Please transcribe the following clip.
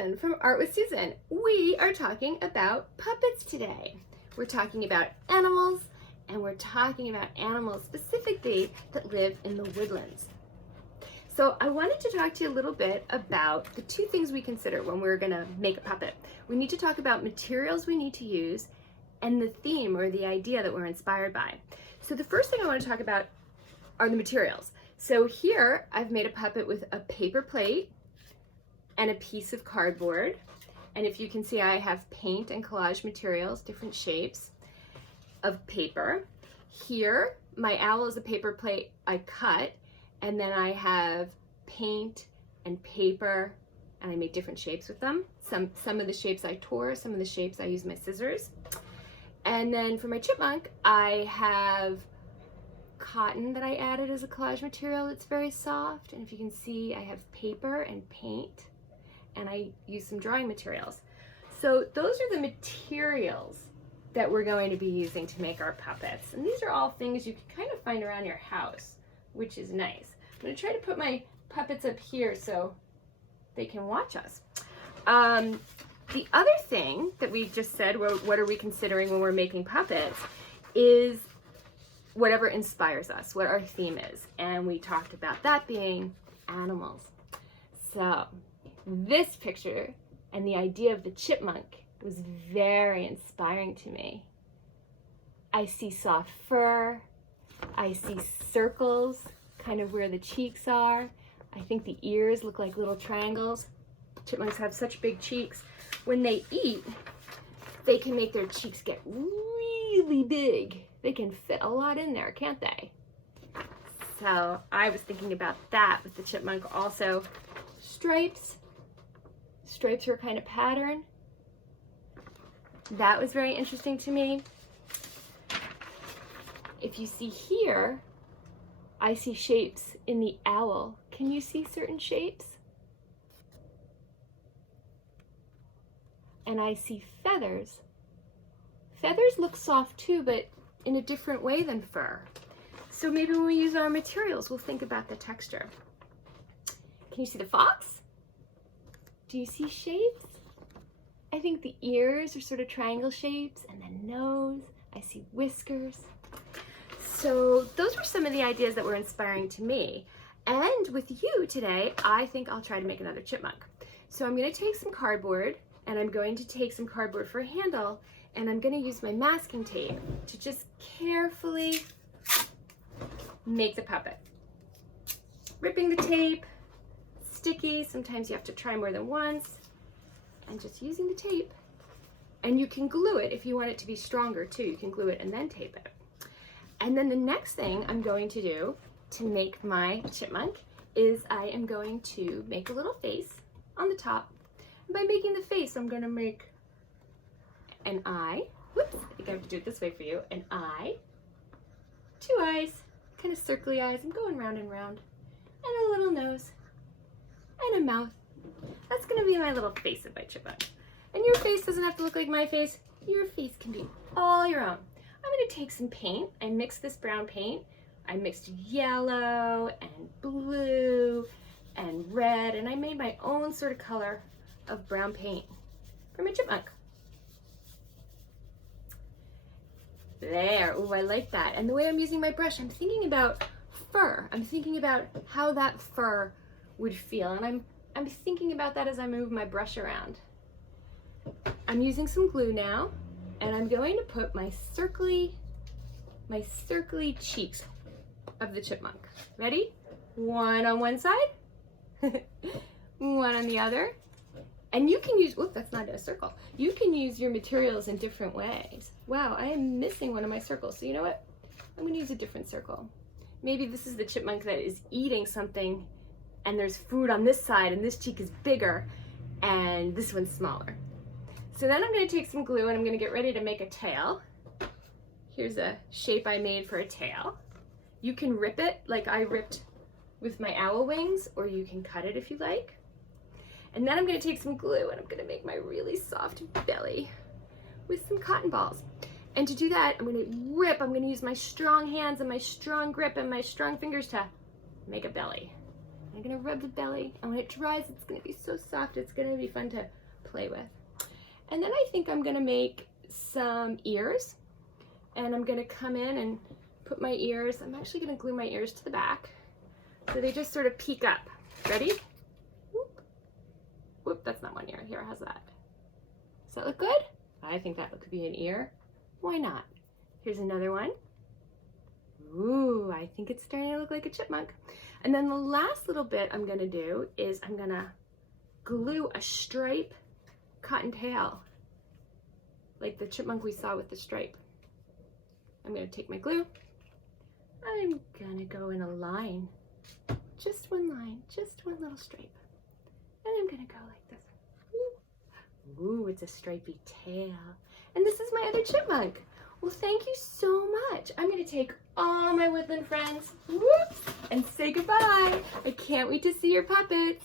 Susan from Art with Susan. We are talking about puppets today. We're talking about animals, and we're talking about animals specifically that live in the woodlands. So I wanted to talk to you a little bit about the two things we consider when we're gonna make a puppet. We need to talk about materials we need to use and the theme or the idea that we're inspired by. So the first thing I want to talk about are the materials. So here I've made a puppet with a paper plate and a piece of cardboard. And if you can see, I have paint and collage materials, different shapes of paper. Here, my owl is a paper plate I cut, and then I have paint and paper, and I make different shapes with them. Some of the shapes I tore, some of the shapes I use my scissors. And then for my chipmunk, I have cotton that I added as a collage material. It's very soft, and if you can see, I have paper and paint, and I use some drawing materials. So those are the materials that we're going to be using to make our puppets. And these are all things you can kind of find around your house, which is nice. I'm going to try to put my puppets up here so they can watch us. The other thing that we just said, what are we considering when we're making puppets, is whatever inspires us, what our theme is. And we talked about that being animals. So this picture and the idea of the chipmunk was very inspiring to me. I see soft fur, I see circles, kind of where the cheeks are. I think the ears look like little triangles. Chipmunks have such big cheeks. When they eat, they can make their cheeks get really big. They can fit a lot in there, can't they? So I was thinking about that with the chipmunk also. Stripes. Stripes are a kind of pattern. That was very interesting to me. If you see here, I see shapes in the owl. Can you see certain shapes? And I see feathers. Feathers look soft too, but in a different way than fur. So maybe when we use our materials, we'll think about the texture. Can you see the fox? Do you see shapes? I think the ears are sort of triangle shapes, and the nose, I see whiskers. So those were some of the ideas that were inspiring to me. And with you today, I think I'll try to make another chipmunk. So I'm gonna take some cardboard, and I'm going to take some cardboard for a handle, and I'm gonna use my masking tape to just carefully make the puppet. Ripping the tape, sticky, sometimes you have to try more than once, and just using the tape. And you can glue it if you want it to be stronger too. You can glue it and then tape it. And then the next thing I'm going to do to make my chipmunk is I am going to make a little face on the top. And by making the face, I'm going to make an eye. Whoops, I think I have to do it this way for you. An eye, two eyes, kind of circly eyes. I'm going round and round. And a little nose and a mouth. That's going to be my little face of my chipmunk. And your face doesn't have to look like my face. Your face can be all your own. I'm going to take some paint. I mixed this brown paint. I mixed yellow and blue and red, and I made my own sort of color of brown paint for my chipmunk. There, oh, I like that. And the way I'm using my brush, I'm thinking about fur. I'm thinking about how that fur would feel, and I'm thinking about that as I move my brush around. I'm using some glue now, and I'm going to put my circly cheeks of the chipmunk. Ready? One on one side, one on the other. And you can use, whoop, that's not a circle. You can use your materials in different ways. Wow, I am missing one of my circles. So you know what? I'm gonna use a different circle. Maybe this is the chipmunk that is eating something and there's food on this side and this cheek is bigger and this one's smaller. So then I'm gonna take some glue and I'm gonna get ready to make a tail. Here's a shape I made for a tail. You can rip it like I ripped with my owl wings, or you can cut it if you like. And then I'm gonna take some glue and I'm gonna make my really soft belly with some cotton balls. And to do that, I'm gonna use my strong hands and my strong grip and my strong fingers to make a belly. I'm gonna rub the belly, and when it dries, it's gonna be so soft. It's gonna be fun to play with. And then I think I'm gonna make some ears, and I'm gonna come in and put my ears. I'm actually gonna glue my ears to the back, so they just sort of peek up. Ready? Whoop. Whoop, that's not one ear. Here, how's that? Does that look good? I think that could be an ear. Why not? Here's another one. Ooh, I think it's starting to look like a chipmunk. And then the last little bit I'm gonna do is I'm gonna glue a stripe cotton tail, like the chipmunk we saw with the stripe. I'm gonna take my glue. I'm gonna go in a line, just one line, just one little stripe. And I'm gonna go like this. Ooh, it's a stripy tail. And this is my other chipmunk. Well, thank you so much. I'm gonna take all my woodland friends, whoops, and say goodbye. I can't wait to see your puppets.